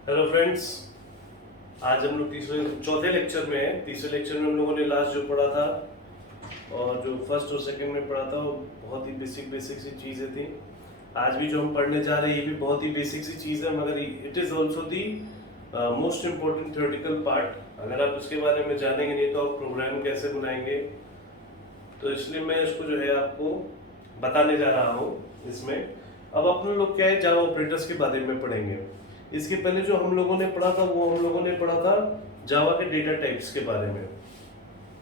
Hello friends. आज हम लोग तीसरे चौथे लेक्चर में हैं। तीसरे लेक्चर में हम लोगों ने लास्ट जो पढ़ा था और जो फर्स्ट और सेकंड में पढ़ा था वो बहुत ही बेसिक बेसिक सी चीज़ें थी। आज भी जो हम पढ़ने जा रहे हैं ये भी बहुत ही बेसिक सी चीज़ है, मगर it is also the most important theoretical part. अगर आप उसके बारे में जानेंगे नहीं तो आप प्रोग्राम कैसे बनाएंगे, तो इसलिए मैं इसको जो है आपको बताने जा रहा हूँ इसमें। अब अपन लोग क्या है, जावा ऑपरेटर्स के बारे में पढ़ेंगे। इसके पहले जो हम लोगों ने पढ़ा था वो हम लोगों ने पढ़ा था जावा के डेटा टाइप्स के बारे में,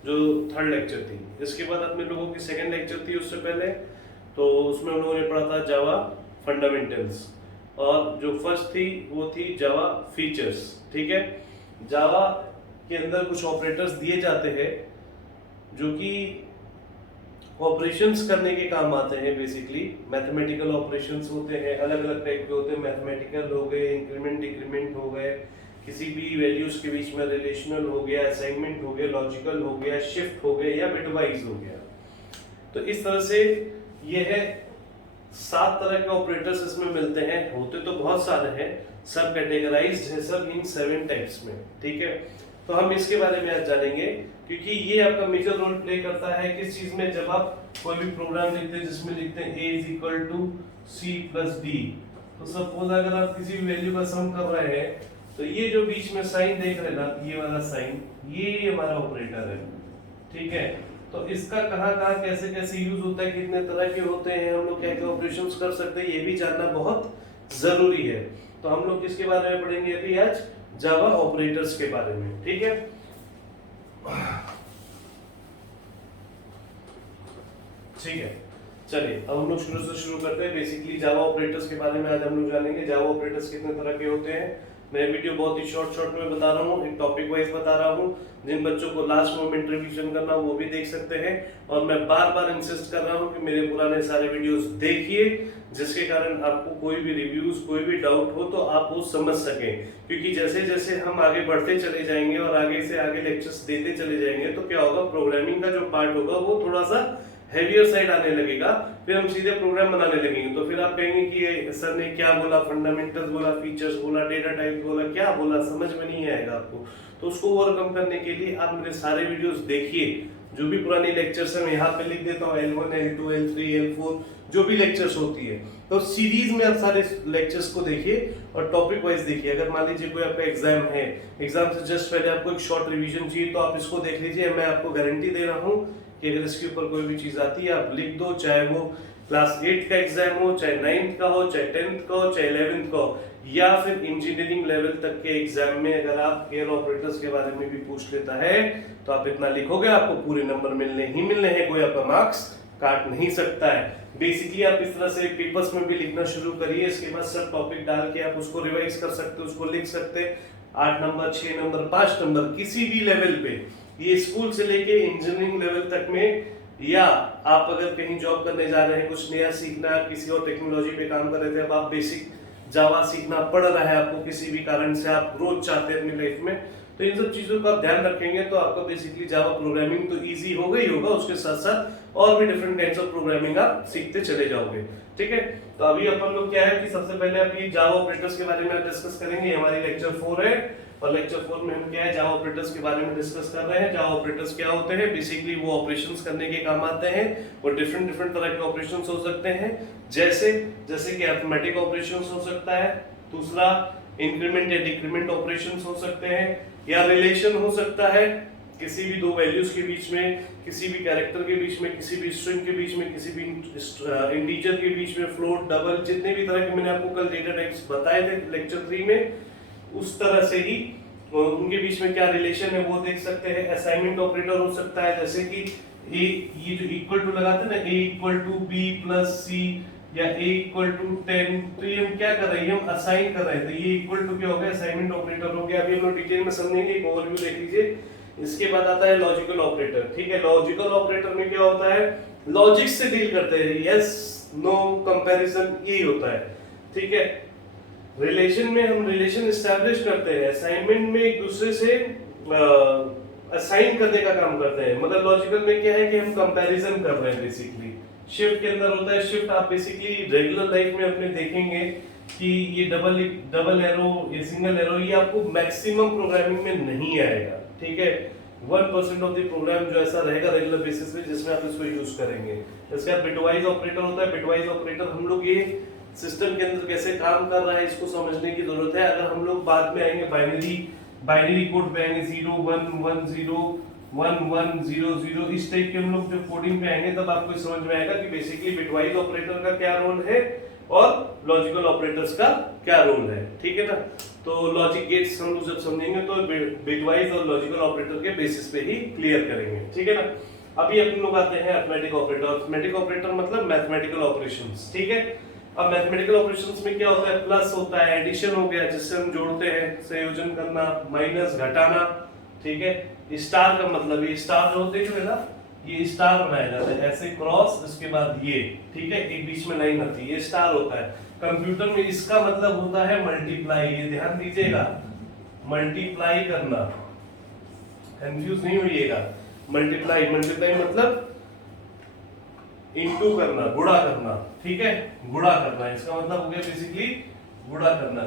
जो थर्ड लेक्चर थी। इसके बाद अपने लोगों की सेकंड लेक्चर थी उससे पहले, तो उसमें हम लोगों ने पढ़ा था जावा फंडामेंटल्स, और जो फर्स्ट थी वो थी जावा फीचर्स। ठीक है, जावा के अंदर कुछ ऑपरेटर्स दिए जाते हैं जो कि ऑपरेशंस करने के काम आते हैं। बेसिकली मैथमेटिकल ऑपरेशंस होते हैं, अलग अलग टाइप के होते हैं। मैथमेटिकल हो गए, इंक्रीमेंट डिक्रीमेंट हो गए, किसी भी वैल्यूज के बीच में रिलेशनल हो गया, असाइनमेंट हो गया, लॉजिकल हो गया, शिफ्ट हो गया या बिटवाइज हो गया। तो इस तरह से ये है 7 तरह के ऑपरेटर्स इसमें मिलते हैं। होते तो बहुत सारे हैं, सब कैटेगराइज्ड है सब इन 7 टाइप्स में। ठीक है, तो हम इसके बारे में आज जानेंगे, क्योंकि ये आपका मेजर रोल प्ले करता है किस चीज में। जब आप कोई भी प्रोग्राम लिखते हैं जिसमें लिखते हैं a is equal to C plus D, तो सपोज अगर आप किसी भी वैल्यू का सम कर रहे हैं तो ये जो बीच में साइन देख रहे हैं ना, ये वाला साइन, ये हमारा ऑपरेटर है। ठीक है, तो इसका कहाँ कहाँ कैसे कैसे यूज होता है, कितने तरह के होते हैं, हम लोग क्या क्या ऑपरेशंस कर सकते हैं, ये भी जानना बहुत जरूरी है। तो हम लोग किसके बारे में पढ़ेंगे अभी आज? जावा ऑपरेटर्स के बारे में। ठीक है, ठीक है, चलिए अब हम लोग शुरू से शुरू करते हैं। बेसिकली जावा ऑपरेटर्स के बारे में आज हम लोग जानेंगे। जावा ऑपरेटर्स कितने तरह के होते हैं। मैं वीडियो बहुत ही शॉर्ट में बता रहा हूँ, एक टॉपिक वाइज बता रहा हूँ। जिन बच्चों को लास्ट मोमेंट रिवीजन करना वो भी देख सकते हैं, और मैं बार बार इंसिस्ट कर रहा हूँ कि मेरे पुराने सारे वीडियोस देखिए, जिसके कारण आपको कोई भी रिव्यूज कोई भी डाउट हो तो आप वो समझ सकें। क्योंकि जैसे जैसे हम आगे बढ़ते चले जाएंगे और आगे से आगे लेक्चर्स देते चले जाएंगे तो क्या होगा, प्रोग्रामिंग का जो पार्ट होगा वो थोड़ा सा हैवियर साइड आने लगेगा। फिर हम सीधे प्रोग्राम बनाने लगेंगे तो फिर आप कहेंगे कि ये सर ने क्या बोला, फंडामेंटल्स बोला, फीचर्स बोला, डेटा टाइप बोला, क्या बोला, समझ में नहीं आएगा आपको। तो उसको ओवरकम करने के लिए आप मेरे सारे वीडियोस देखिए। जो भी पुरानी लेक्चर्स है मैं यहाँ पे लिख देता हूँ, L1 L2 L3 L4 जो भी लेक्चर्स होती है, तो सीरीज में आप सारे लेक्चर्स को देखिए और टॉपिक वाइज देखिए। अगर मान लीजिए कोई आपका एग्जाम है, एग्जाम से जस्ट पहले आपको एक शॉर्ट रिवीजन चाहिए तो आप इसको देख लीजिए। मैं आपको गारंटी दे रहा हूँ कि अगर इसके ऊपर कोई भी चीज आती है आप लिख दो, चाहे वो क्लास 8 का एग्जाम हो, चाहे 9th का हो, चाहे 10th का हो, चाहे 11th का हो, या फिर इंजीनियरिंग लेवल तक के एग्जाम में अगर आप एयर ऑपरेटर्स के बारे में भी पूछ लेता है तो आप इतना लिखोगे आपको पूरे नंबर मिलने ही मिलने हैं, कोई आपका मार्क्स काट नहीं सकता है। बेसिकली आप इस तरह से पेपर्स में भी लिखना शुरू करिए, इसके बाद सब टॉपिक डाल के आप उसको रिवाइज कर सकते हो, उसको लिख सकते हैं। 8 नंबर, 6 नंबर, 5 नंबर, किसी भी लेवल पे, ये स्कूल से लेके इंजीनियरिंग लेवल तक में, या आप अगर कहीं जॉब करने जा रहे हैं, कुछ नया सीखना, किसी और टेक्नोलॉजी पे काम कर रहे थे, अब आप बेसिक जावा सीखना पड़ रहा है आपको, किसी भी कारण से आप ग्रोथ चाहते हैं अपनी लाइफ में, तो इन सब चीजों का आप ध्यान रखेंगे तो आपका बेसिकली जावा प्रोग्रामिंग तो इजी होगा ही होगा, उसके साथ साथ और भी डिफरेंट काइंड्स ऑफ प्रोग्रामिंग आप सीखते चले जाओगे। ठीक है, तो अभी अपन लोग क्या है कि सबसे पहले अभी जावा ऑपरेटर्स के बारे में डिस्कस करेंगे। हमारी लेक्चर 4 है और लेक्चर 4 में हम क्या है, जावा ऑपरेटर्स के बारे में डिस्कस कर रहे हैं। जावा ऑपरेटर्स क्या होते हैं? बेसिकली वो ऑपरेशंस करने के काम आते हैं और डिफरेंट तरह के ऑपरेशंस हो सकते हैं, जैसे जैसे कि अरिथमेटिक ऑपरेशंस हो सकता है, दूसरा इंक्रीमेंट या डिक्रीमेंट ऑपरेशंस हो सकते हैं, या रिलेशन हो सकता है किसी भी दो वैल्यूज के बीच में, किसी भी कैरेक्टर के बीच में, किसी भी स्ट्रिंग के बीच में, किसी भी इंटीजर के बीच में, फ्लोट, डबल, जितने भी तरह के मैंने आपको कल डेटा टाइप्स बताए थे लेक्चर 3 में, उस तरह से ही उनके बीच में क्या रिलेशन है वो देख सकते हैं। असाइनमेंट ऑपरेटर हो सकता है, जैसे कि ए, ये जो इक्वल टू लगाते हैं ना, ए इक्वल टू बी प्लस सी, या a इक्वल टू 10, तो ये हम क्या कर रहे हैं, हम असाइन कर रहे हैं, तो ये इक्वल टू क्या हो गया, असाइनमेंट ऑपरेटर हो गया। अभी हम लोग डिटेल में समझेंगे, एक ओवरव्यू देख लीजिए। इसके बाद आता है लॉजिकल ऑपरेटर। ठीक है, लॉजिकल ऑपरेटर में क्या होता है, लॉजिक से डील करते हैं, यस नो कंपैरिजन, यही होता है। ठीक है, रिलेशन में हम रिलेशन एस्टैब्लिश करते हैं, असाइनमेंट में एक दूसरे से असाइन करने का काम करते हैं। मतलब लॉजिकल में क्या है कि हम कंपैरिजन कर रहे हैं बेसिकली। शिफ्ट के अंदर होता है, शिफ्ट आप बेसिकली रेगुलर लाइफ में अपने देखेंगे कि ये डबल एरो, ये सिंगल एरो, ये आपको मैक्सिमम प्रोग्रामिंग में नहीं आएगा, ठीक है। 1% ऑफ द प्रोग्राम जो ऐसा रहेगा रेगुलर बेसिस पे जिसमें आप इसको यूज करेंगे। इसके बाद बिटवाइज ऑपरेटर होता है। बिटवाइज ऑपरेटर हम लोग ये सिस्टम के अंदर कैसे काम कर रहा है इसको समझने की जरूरत है। अगर हम लोग बाद में आएंगे बाइनरी कोड पे आएंगे, 0 1 1 0 1 1 0 0, इस टाइप के हम लोग जो कोडिंग पे आएंगे तब आपको समझ में आएगा कि बेसिकली बिटवाइज ऑपरेटर का क्या रोल है और लॉजिकल ऑपरेटर्स का क्या रोल है, ठीक है ना। तो लॉजिक गेट्स हम लोग जब समझेंगे तो बिटवाइज और लॉजिकल ऑपरेटर के बेसिस पे ही क्लियर करेंगे, ठीक है ना। अभी अपन लोग आते हैं अरिथमेटिक ऑपरेटर। अरिथमेटिक ऑपरेटर मतलब मैथमेटिकल ऑपरेशंस, ठीक है। अब मैथमेटिकल ऑपरेशंस में क्या होता है, प्लस होता है, एडिशन हो गया जिससे हम जोड़ते हैं, संयोजन करना, माइनस घटाना, ठीक है। स्टार का मतलब ये स्टार जो होते हैं ना, ये स्टार बनाया जाता है ऐसे क्रॉस, इसके बाद ये, ठीक है, एक बीच में लाइन आती है, ये स्टार होता है। कंप्यूटर में इसका मतलब होता है मल्टीप्लाई, ये ध्यान दीजिएगा, मल्टीप्लाई करना, कंफ्यूज नहीं होइएगा। मल्टीप्लाई मतलब इनटू करना, गुणा करना, ठीक है, गुणा करना, इसका मतलब हो गया बेसिकली गुणा करना,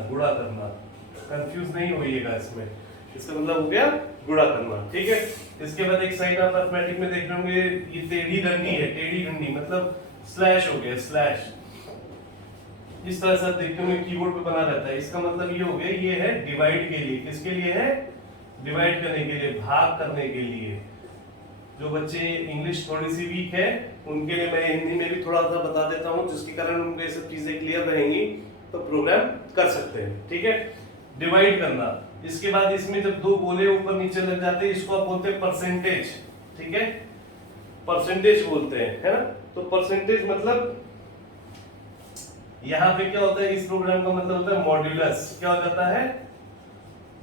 कंफ्यूज नहीं होइएगा इसमें, इसका मतलब हो गया गुणा करना, ठीक है। इसके बाद एक साइन आप अरिथमेटिक में देख रहे होंगे, ये टेढ़ी रंडी है, टेढ़ी रंडी मतलब स्लैश हो गया, स्लैश, इस तरह से आप देखते होंगे कीबोर्ड पे बना रहता है, इसका मतलब ये हो गया, ये है डिवाइड के लिए, किसके लिए है, डिवाइड करने के लिए, भाग करने के लिए। जो बच्चे इंग्लिश थोड़ी सी वीक है उनके लिए मैं हिंदी में भी थोड़ा सा बता देता हूं, जिसके कारण उनको ये सब चीजें क्लियर रहेंगी तो प्रोग्राम कर सकते हैं, ठीक है। डिवाइड करना, इसके बाद इसमें जब दो गोले ऊपर नीचे लग जाते हैं इसको आप बोलते हैं परसेंटेज, ठीक है, परसेंटेज बोलते हैं, है ना। तो परसेंटेज मतलब यहां पे क्या होता है, इस प्रोग्राम का मतलब होता है मॉड्यूलस। क्या हो जाता है,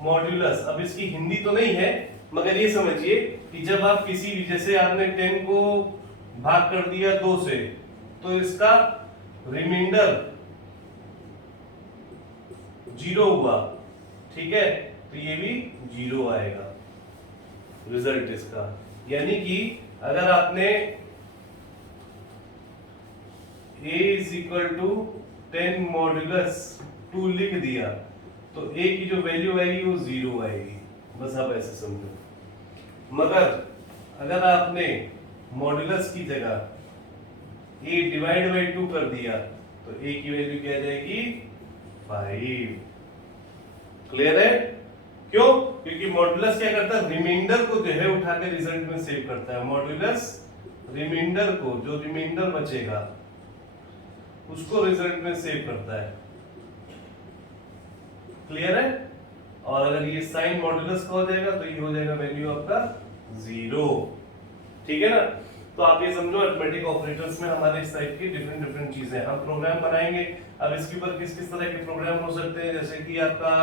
मॉड्यूलस। अब इसकी हिंदी तो नहीं है मगर ये समझिए कि जब आप किसी भी, जैसे आपने 10 को भाग कर दिया 2 से, तो इसका रिमाइंडर 0 हुआ, ठीक है, तो ये भी 0 आएगा रिजल्ट इसका। यानी कि अगर आपने a is equal to 10 modulus 2 लिख दिया तो a की जो वैल्यू आएगी वो 0 आएगी, बस आप ऐसे समझो। मगर अगर आपने मॉड्यूलस की जगह a डिवाइड बाई 2 कर दिया तो a की वैल्यू क्या आ जाएगी, 5। क्लियर है? क्यों? क्योंकि मॉड्यूलस क्या करता है, रिमाइंडर को जो है उठा के रिजल्ट में सेव करता है। मॉड्यूलस रिमाइंडर को, जो रिमाइंडर बचेगा उसको रिजल्ट में सेव करता है। क्लियर है? और अगर ये साइन मॉड्यूलस का हो जाएगा तो ये हो जाएगा वैल्यू आपका 0, ठीक है ना। तो आप ये समझो अरिथमेटिक ऑपरेटर्स में हमारे इस टाइप की डिफरेंट चीजें हम प्रोग्राम बनाएंगे। अब इसके ऊपर किस किस तरह के प्रोग्राम हो सकते हैं, जैसे कि आपका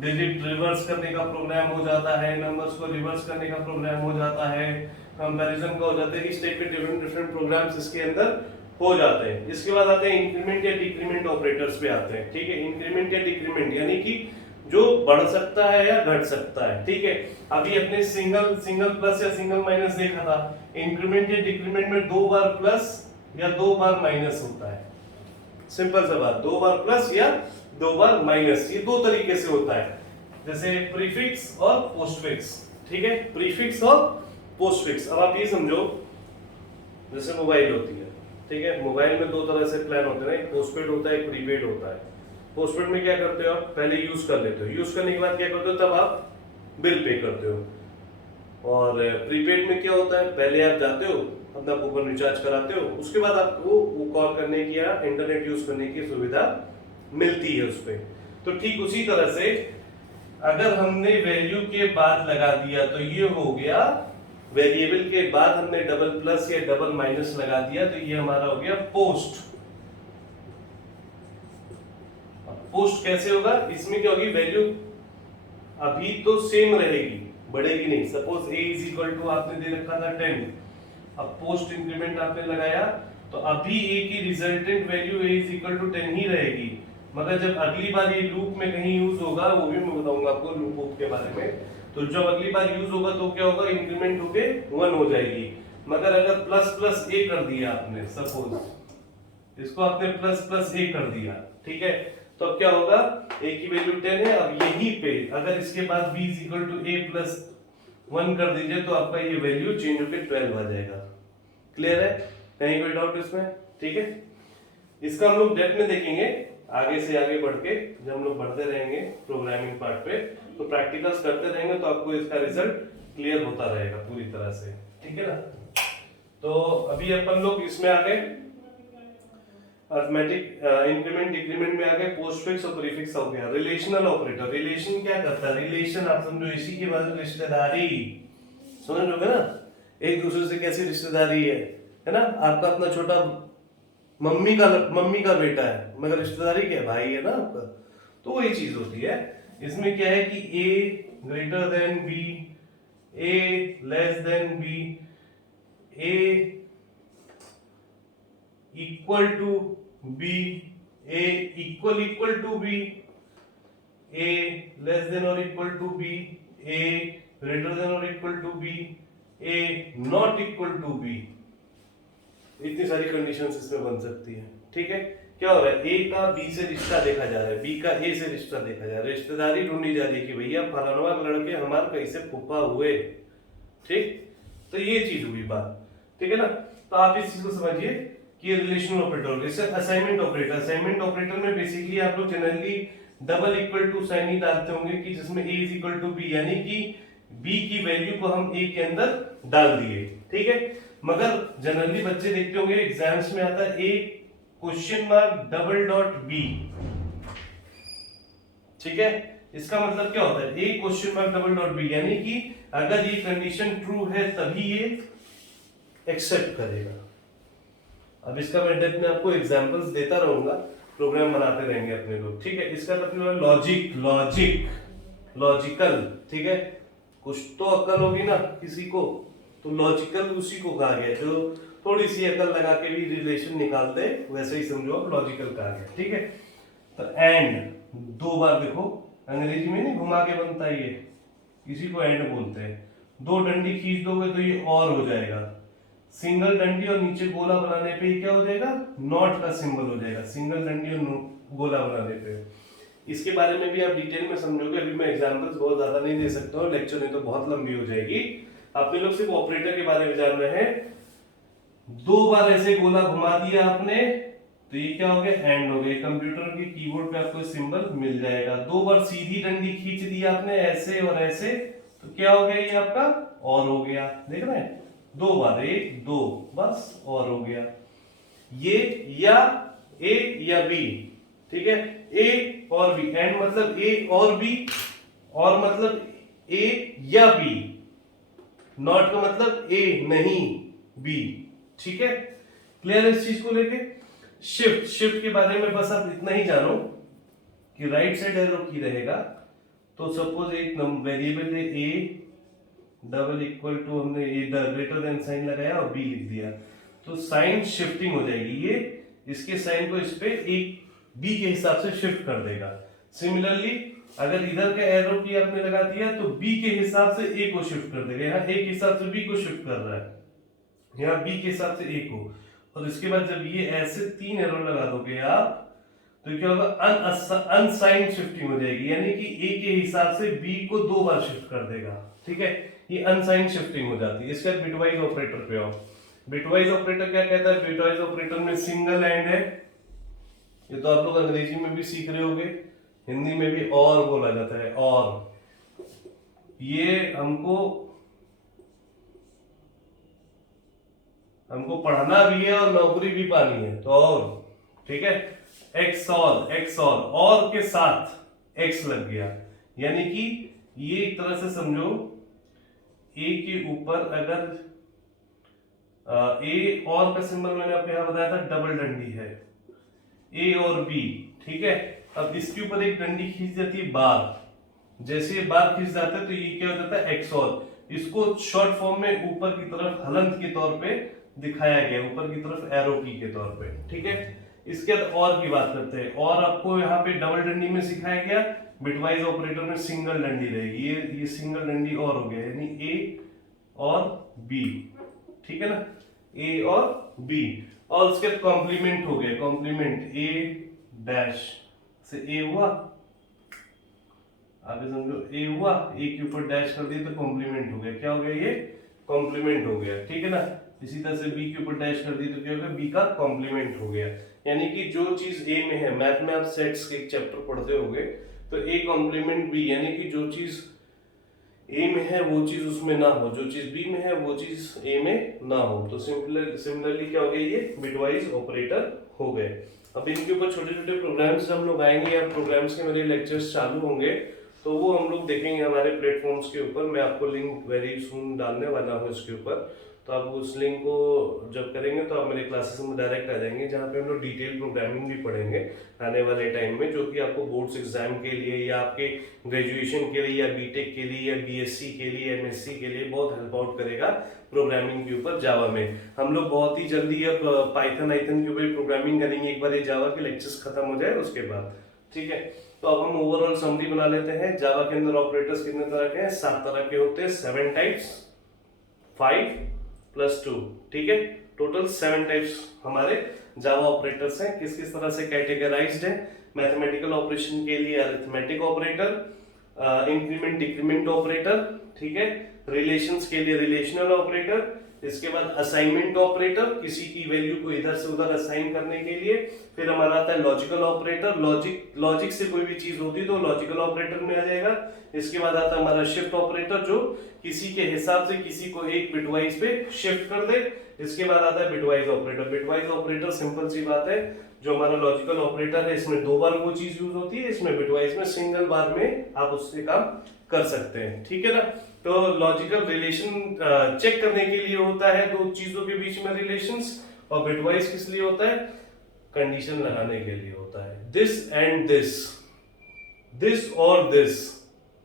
डिजिट रिवर्स करने का प्रोग्राम हो जाता है, नंबर्स को रिवर्स करने का प्रोग्राम हो जाता है, कंपैरिजन का हो जाता है, इस टाइप के डिफरेंट प्रोग्राम्स इसके अंदर हो जाते हैं। इसके बाद आते हैं इंक्रीमेंट या डिक्रीमेंट ऑपरेटर्स पे आते हैं, ठीक है। इंक्रीमेंट या डिक्रीमेंट यानी कि जो बढ़ सकता है या घट सकता है, ठीक है। अभी अपने सिंगल प्लस या सिंगल माइनस देखा था। इंक्रीमेंट या डिक्रीमेंट में 2 बार प्लस या 2 बार माइनस होता है, सिंपल सा बात, 2 बार प्लस या 2 बार माइनस, ये 2 तरीके से होता है, जैसे प्रीफिक्स और पोस्टफिक्स, ठीक है, प्रीफिक्स और पोस्टफिक्स। अब आप ये समझो जैसे मोबाइल होती है, ठीक है, मोबाइल में 2 तरह से प्लान होते हैं, एक पोस्टपेड होता है, एक प्रीपेड होता है। पोस्टपेड में क्या करते हो, आप पहले यूज कर लेते हो, यूज करने के बाद क्या करते हो, तब आप बिल पे करते हो। और प्रीपेड में क्या होता है, पहले आप जाते हो अपना कूपन रिचार्ज कराते हो, उसके बाद आपको वो कॉल करने की या इंटरनेट यूज करने की सुविधा मिलती है उस पे। तो ठीक उसी तरह से अगर हमने वैल्यू के बाद लगा दिया तो ये हो गया, वेरिएबल के बाद हमने डबल प्लस या डबल माइनस लगा दिया तो ये हमारा हो गया पोस्ट। पोस्ट कैसे होगा, इसमें क्या होगी, वैल्यू अभी तो सेम रहेगी, बढ़ेगी नहीं। Suppose a is equal to आपने दे रखा था 10, अब पोस्ट इंक्रीमेंट आपने लगाया तो अभी a की resultant value a is equal to 10 ही रहेगी। मगर जब अगली बार ये लूप में कहीं यूज होगा, वो भी मैं बताऊंगा आपको लूप के बारे में, तो जब अगली बार यूज होगा तो क्या होगा, इंक्रीमेंट होके 1 हो जाएगी। मगर अगर प्लस प्लस a कर दिया आपने, सपोज इसको आपने प्लस प्लस a कर दिया, ठीक है, तो अब क्या होगा, a की वैल्यू 10 है। अब यहीं पे अगर इसके बाद b is equal to a plus 1 कर दीजिए तो आपका ये वैल्यू चेंज होकर 12 आ जाएगा। क्लियर है, कहीं कोई डाउट इसमें? ठीक है, इसका हम लोग डेप्थ में देखेंगे आगे से आगे बढ़ के, जब हम लोग बढ़ते रहेंगे प्रोग्रामिंग पार्ट पे, तो प्रैक्टिकल्स करते रहेंगे तो आपको इसका रिजल्ट क्लियर होता रहेगा पूरी तरह से। ठीक है ना, तो अभी अपन लोग इसमें आ गए अरिथमेटिक इंक्रीमेंट डिक्रीमेंट में आ गए, पोस्टफिक्स और प्रीफिक्स हो गया। रिलेशनल ऑपरेटर, रिलेशन क्या करता है? रिलेशन आप समझो इसी के बाद रिश्तेदारी, समझ रहे हो ना, एक दूसरे से कैसी रिश्तेदारी है ना। आपका अपना छोटा मम्मी का बेटा है, मगर रिश्तेदारी क्या है? भाई है ना आपका। तो वही चीज होती है इसमें। क्या है कि a greater than b, a less than b, a equal to b, a equal to b, a less than और equal to b, a greater than और equal to b, a not equal to b। इतनी सारी conditions इसमें बन सकती है। ठीक है, क्या हो रहा है, a का b से रिश्ता देखा जा रहा है, b का a से रिश्ता देखा जा रहा है, रिश्तेदारी ढूंढी जा रही है कि भैया फलाना लड़के हमारे कैसे फूफा हुए। ठीक, तो ये चीज हुई बात। ठीक है ना, तो आप इस चीज को समझिए कि रिलेशनल ऑपरेटर, जैसे असाइनमेंट ऑपरेटर, असाइनमेंट ऑपरेटर में बेसिकली आप लोग generally double equal to sign ही डालते होंगे कि जिसमें a is equal to b, यानी कि b की वैल्यू को हम a के अंदर डाल दिए। ठीक है, मगर जनरली बच्चे देखते होंगे एग्जाम्स में आता है A question mark double dot B. ठीक है, इसका मतलब क्या होता है, A question mark double dot B, यानी कि अगर ये कंडीशन ट्रू है तभी ये एक्सेप्ट करेगा। अब इसका मैं डेप्थ में आपको एग्जांपल्स देता रहूंगा, प्रोग्राम बनाते रहेंगे अपने लोग। ठीक है, इसका मतलब लॉजिकल। ठीक है, कुछ तो अक्ल होगी ना किसी को, तो लॉजिकल उसी को कहा गया जो थोड़ी सी अकल लगा के भी रिलेशन निकालते, वैसे ही समझो आप लॉजिकल कहा गया। ठीक है, तो एंड दो बार देखो, अंग्रेजी में नहीं घुमा के बनता है, ये इसी को एंड बोलते हैं। दो डंडी खींच दोगे तो ये और हो जाएगा, सिंगल डंडी और नीचे गोला बनाने पे क्या हो जाएगा, नॉट का सिंबल हो जाएगा, सिंगल डंडी और गोला बनाने पे। इसके बारे में भी आप डिटेल में समझोगे, अभी मैं एग्जांपल्स बहुत ज्यादा नहीं दे सकता हूँ, लेक्चर नहीं तो बहुत लंबी हो जाएगी। अपने लोग सिर्फ ऑपरेटर के बारे में जान रहे हैं। दो बार ऐसे गोला घुमा दिया आपने तो ये क्या हो गया, एंड हो गया। कंप्यूटर के कीबोर्ड पे आपको सिंबल मिल जाएगा। दो बार सीधी डंडी खींच दी आपने ऐसे और ऐसे, तो क्या हो गया, ये आपका और हो गया। देख रहे हैं, दो बार, एक दो, बस और हो गया। ये या ए या बी, ठीक है, ए और बी, एंड मतलब ए और बी, और मतलब ए या बी, नॉट का मतलब ए नहीं बी। ठीक है, क्लियर है इस चीज को लेके। शिफ्ट के बारे में बस आप इतना ही जानो कि राइट साइड एरो की रहेगा, तो सपोज एक वेरिएबल है ए डबल इक्वल टू, हमने ए ग्रेटर देन साइन लगाया और बी लिख दिया, तो साइन शिफ्टिंग हो जाएगी, ये इसके साइन को इस पे एक बी के हिसाब से शिफ्ट कर देगा। सिमिलरली अगर इधर का एरो की आपने लगा दिया तो बी के हिसाब से ए को शिफ्ट कर देगा। यहाँ ए के हिसाब से बी को शिफ्ट कर रहा है, यहाँ बी के हिसाब से ए को, और इसके बाद जब ये ऐसे तीन एरो लगा दोगे आप तो क्या होगा, अनसाइन शिफ्टिंग हो जाएगी, यानी कि ए के हिसाब से बी को दो बार शिफ्ट कर देगा। ठीक है, ये अनसाइन शिफ्टिंग हो जाती है। इसके बाद बिटवाइज ऑपरेटर पे आओ। बिटवाइज ऑपरेटर क्या कहता है, बिटवाइज ऑपरेटर में सिंगल एंड है, ये तो आप लोग अंग्रेजी में भी सीख रहे होंगे, हिंदी में भी और बोला जाता है, और ये हमको पढ़ना भी है और नौकरी भी पानी है, तो और, ठीक है, एक्स और के साथ एक्स लग गया, यानी कि ये एक तरह से समझो ए के ऊपर अगर ए और का सिंबल मैंने आपको यहां बताया था डबल डंडी है, ए और बी। ठीक है, अब इसके ऊपर एक डंडी खींच जाती है बार, जैसे ये बार खींच जाता है तो ये क्या हो जाता है, एक्स और। इसको शॉर्ट फॉर्म में ऊपर की तरफ हलंत के तौर पे दिखाया गया, ऊपर की तरफ एरो की के तौर पे। ठीक है, इसके बाद और की बात करते हैं, और आपको यहाँ पे डबल डंडी में सिखाया गया, बिटवाइज ऑपरेटर में सिंगल डंडी रहेगी, ये सिंगल डंडी और हो गया, यानी ए और बी। ठीक है ना, ए और बी, और उसके बाद कॉम्प्लीमेंट हो गया, कॉम्प्लीमेंट ए डैश से ए हुआ, आगे समझो ए हुआ, ए के ऊपर डैश कर दिया तो कॉम्प्लीमेंट हो गया। क्या हो गया ये? कॉम्प्लीमेंट हो गया, ठीक है ना। इसी तरह से बी के ऊपर डैश कर दी तो क्या हो गया? बी का कॉम्प्लीमेंट हो गया। यानी कि जो चीज ए में है, मैथ में आप सेट्स के एक चैप्टर पढ़ते होंगे, तो ए कॉम्प्लीमेंट बी, यानी कि जो चीज ए में है वो चीज उसमें ना हो, जो चीज बी में है वो चीज ए में ना हो। तो सिमिलरली क्या हो गया? ये बिटवाइज ऑपरेटर हो गए। अब इनके ऊपर छोटे छोटे प्रोग्राम्स हम लोग आएंगे, या प्रोग्राम्स के मेरे लेक्चर्स चालू होंगे तो वो हम लोग देखेंगे हमारे प्लेटफॉर्म्स के ऊपर। मैं आपको लिंक वेरी सून डालने वाला हूँ इसके ऊपर, तो आप उस लिंक को जब करेंगे तो आप मेरे क्लासेस में डायरेक्ट आ जाएंगे, जहाँ पे हम लोग डिटेल प्रोग्रामिंग भी पढ़ेंगे आने वाले टाइम में, जो कि आपको बोर्ड्स एग्जाम के लिए या आपके ग्रेजुएशन के लिए या बीटेक के लिए या बीएससी के लिए एमएससी के लिए बहुत हेल्प आउट करेगा प्रोग्रामिंग के ऊपर जावा में। हम लोग बहुत ही जल्दी अब पाइथन आइथन के ऊपर प्रोग्रामिंग करेंगे, एक बार ये जावा के लेक्चर्स खत्म हो जाए उसके बाद, ठीक है। तो अब हम ओवरऑल समरी बना लेते हैं। जावा के अंदर ऑपरेटर्स कितने तरह के हैं? 7 तरह के होते हैं, 7 टाइप्स, 5 + 2, ठीक है। टोटल 7 टाइप्स हमारे जावा ऑपरेटर्स हैं। किस किस तरह से कैटेगराइज्ड है? मैथमेटिकल ऑपरेशन के लिए arithmetic operator, increment decrement operator, ठीक है। रिलेशंस के लिए रिलेशनल ऑपरेटर, इसके बाद असाइनमेंट ऑपरेटर, किसी की वैल्यू को इधर से उधर असाइन करने के लिए। फिर हमारा आता है लॉजिकल ऑपरेटर, लॉजिक से कोई भी चीज होती है तो लॉजिकल ऑपरेटर में आ जाएगा। इसके बाद आता है हमारा शिफ्ट ऑपरेटर, जो किसी के हिसाब से किसी को एक बिटवाइज पे शिफ्ट कर दे। इसके बाद आता है bitwise operator. Bitwise operator simple सी बात है, जो हमारा लॉजिकल ऑपरेटर है इसमें 2 बार वो चीज यूज होती है, इसमें बिटवाइज में सिंगल बार में आप उससे काम कर सकते हैं, ठीक है ना। तो लॉजिकल रिलेशन चेक करने के लिए होता है दो चीजों के बीच में रिलेशंस, और बिटवाइज किस लिए होता है? कंडीशन लगाने के लिए होता है, दिस एंड दिस, दिस और दिस,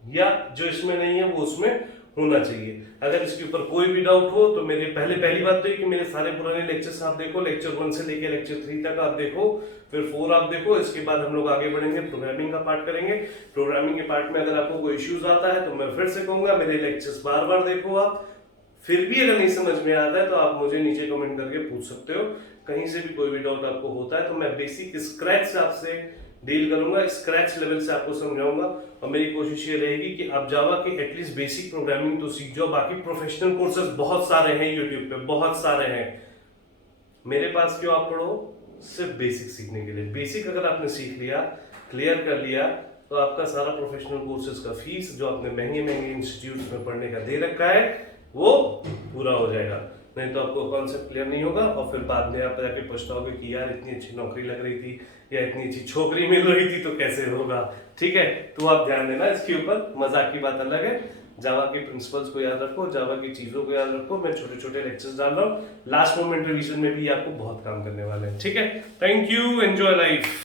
या जो इसमें नहीं है वो उसमें होना चाहिए। अगर इसके ऊपर कोई भी डाउट हो तो मेरे पहली बात तो ये कि मेरे सारे पुराने लेक्चर्स आप देखो, लेक्चर 1 से लेके लेक्चर 3 तक आप देखो, फिर 4 आप देखो। इसके बाद हम लोग आगे बढ़ेंगे, प्रोग्रामिंग का पार्ट करेंगे। प्रोग्रामिंग के पार्ट में अगर आपको कोई इश्यूज आता है तो मैं फिर से कहूंगा मेरे लेक्चर्स बार बार देखो आप। फिर भी अगर नहीं समझ में आता है तो आप मुझे नीचे कमेंट करके पूछ सकते हो। कहीं से भी कोई भी डाउट आपको होता है तो मैं बेसिक स्क्रैच से आपसे डील करूंगा, स्क्रैच लेवल से आपको समझाऊंगा। और मेरी कोशिश ये रहेगी कि आप जावा की एटलीस्ट बेसिक प्रोग्रामिंग तो सीख जाओ। बाकी प्रोफेशनल कोर्सेज बहुत सारे हैं यूट्यूब पे, बहुत सारे हैं। मेरे पास क्यों आप पढ़ो? सिर्फ बेसिक सीखने के लिए। बेसिक अगर आपने सीख लिया, क्लियर कर लिया, तो आपका सारा प्रोफेशनल कोर्सेज का फीस जो आपने महंगे महंगे इंस्टीट्यूट में पढ़ने का दे रखा है वो पूरा हो जाएगा। नहीं तो आपको कॉन्सेप्ट क्लियर नहीं होगा और फिर बाद में आप जाके पछताओगे कि यार इतनी अच्छी नौकरी लग रही थी या इतनी अच्छी छोकरी मिल रही थी तो कैसे होगा, ठीक है। तो आप ध्यान देना इसके ऊपर, मजाक की बात अलग है। जावा के प्रिंसिपल्स को याद रखो, जावा की चीजों को याद रखो। मैं छोटे छोटे लेक्चर्स डाल रहा हूँ, लास्ट मोमेंट रिवीजन में भी आपको बहुत काम करने वाले हैं, ठीक है। Thank you, enjoy life.